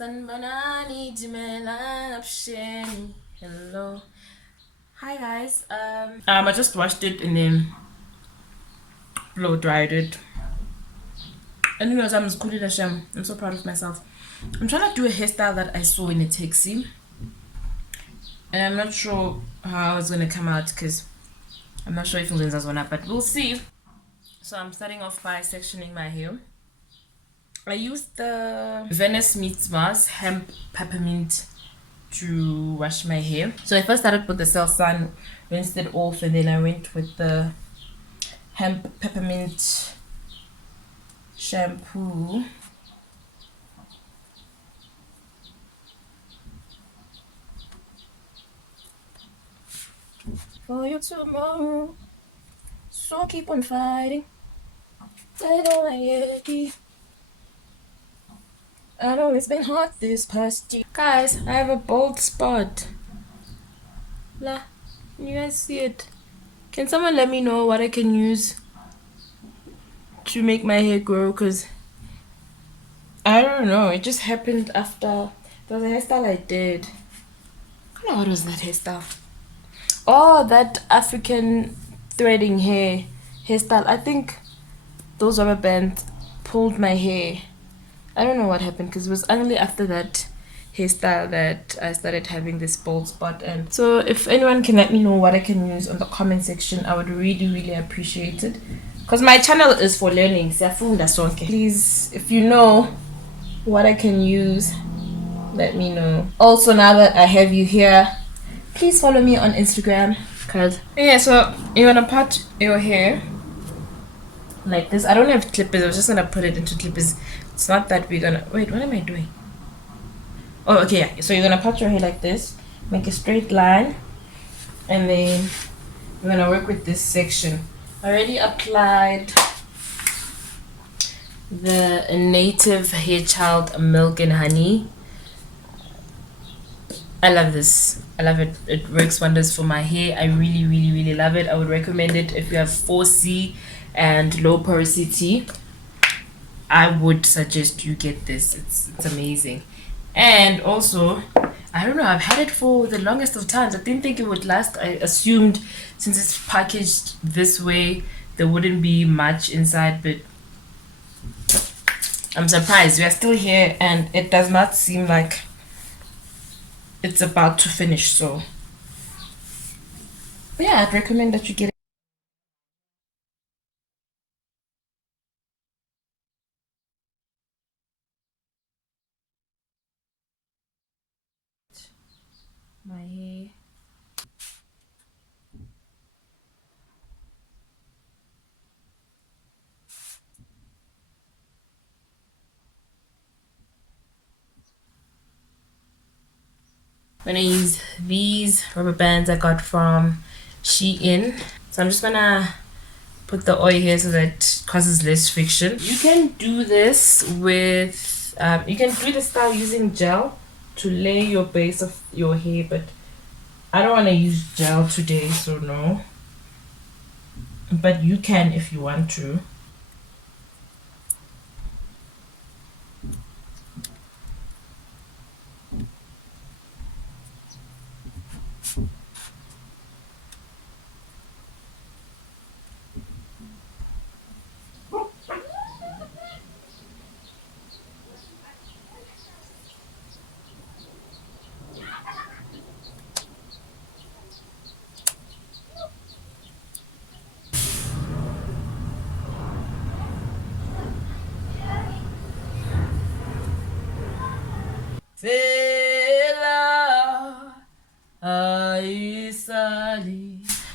Sanbanani Jimelan. Hello. Hi guys. I just washed it and then blow dried it. Anyways, I'm I'm so proud of myself. I'm trying to do a hairstyle that I saw in a taxi. And I'm not sure how it's gonna come out because I'm not sure if it's gonna, but we'll see. So I'm starting off by sectioning my hair. I used the Venice Meets Mars hemp peppermint to wash my hair. So I first started with the Sun, rinsed it off, and then I went with the hemp peppermint shampoo. For you tomorrow, so keep on fighting. I know it's been hot this past year. Guys, I have a bald spot. La, can you guys see it? Can someone let me know what I can use to make my hair grow? Because I don't know, it just happened after there was a hairstyle I did. I don't know what was that hairstyle. Oh, that African threading hairstyle. I think those rubber bands pulled my hair. I don't know what happened because it was only after that hairstyle that I started having this bald spot. And so if anyone can let me know what I can use on the comment section, I would really appreciate it, because my channel is for learning. Please, if you know what I can use, let me know. Also, now that I have you here, please follow me on Instagram. Cause yeah, so you're gonna part your hair like this. I don't have clippers. I was just gonna put it into clippers. It's not that we're gonna wait. What am I doing? Oh, okay. Yeah. So you're gonna part your hair like this, make a straight line, and then we're gonna work with this section. I already applied the native hair child milk and honey. I love this. I love it. It works wonders for my hair. I really love it. I would recommend it if you have 4C and low porosity. I would suggest you get this. It's amazing. And also, I don't know, I've had it for the longest of times. I didn't think it would last. I assumed since it's packaged this way, there wouldn't be much inside, but I'm surprised. We are still here and it does not seem like it's about to finish. So but yeah, I'd recommend that you get my hair. I'm gonna use these rubber bands I got from Shein. So I'm just gonna put the oil here so that it causes less friction. You can do this with, you can do the style using gel to lay your base of your hair, but I don't want to use gel today, so no. But you can if you want to.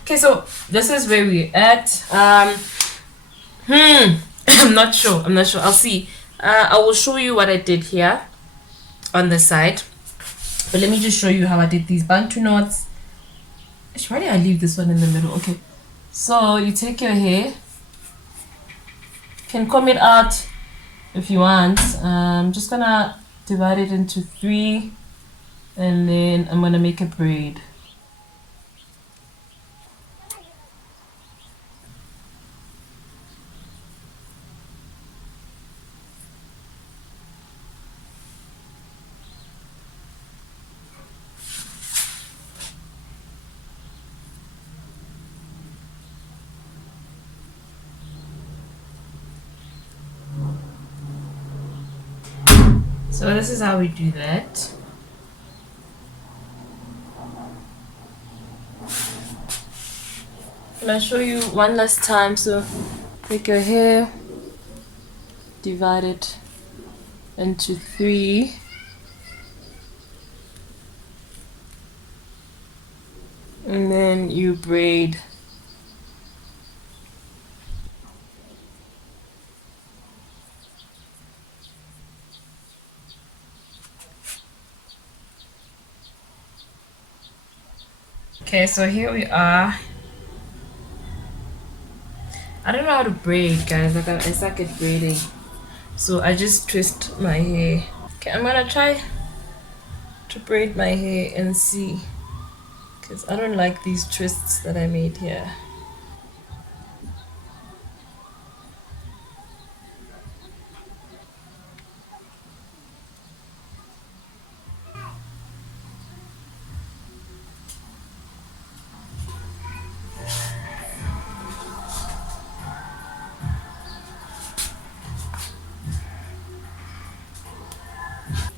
Okay, so this is where we're at. I'm not sure. I'll see. I will show you what I did here on the side. But let me just show you how I did these Bantu knots. Why did I leave this one in the middle? Okay. So you take your hair. You can comb it out if you want. I'm just gonna divide it into 3, and then I'm gonna make a braid. So this is how we do that. And I'll show you one last time. So take your hair, divide it into 3, and then you braid. Okay, so here we are. I don't know how to braid, guys. Like I suck at braiding, so I just twist my hair. Okay, I'm gonna try to braid my hair and see, because I don't like these twists that I made here.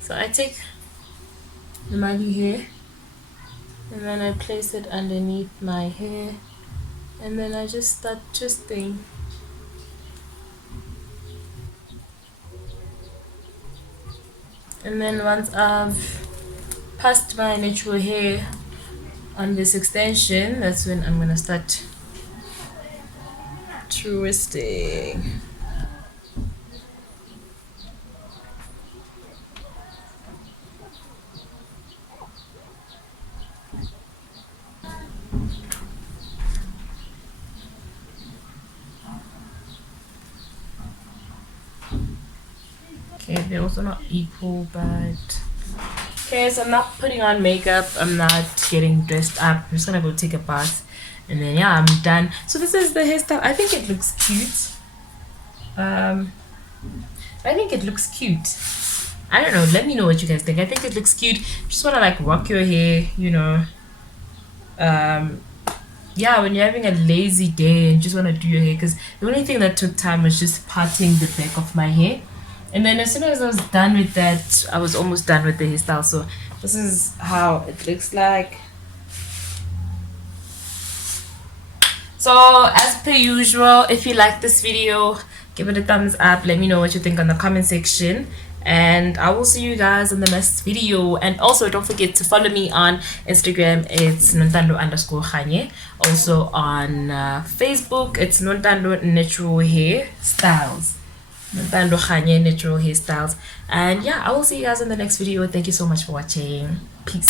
So I take the Mali hair and then I place it underneath my hair, and then I just start twisting. And then once I've passed my natural hair on this extension, that's when I'm gonna start twisting. Okay, they're also not equal, but okay, so I'm not putting on makeup, I'm not getting dressed up, I'm just gonna go take a bath, and then yeah, I'm done. So this is the hairstyle. I think it looks cute. I think it looks cute. I don't know, let me know what you guys think. I think it looks cute. Just want to like rock your hair, you know. Yeah, when you're having a lazy day and just want to do your hair, because the only thing that took time was just parting the back of my hair. And then as soon as I was done with that, I was almost done with the hairstyle. So this is how it looks like. So as per usual, if you like this video, give it a thumbs up. Let me know what you think on the comment section, and I will see you guys in the next video. And also don't forget to follow me on Instagram. It's nontando_khanye. Also on Facebook, it's nontando natural hair styles. Nontando khanye natural hairstyles. And yeah, I will see you guys in the next video. Thank you so much for watching. Peace.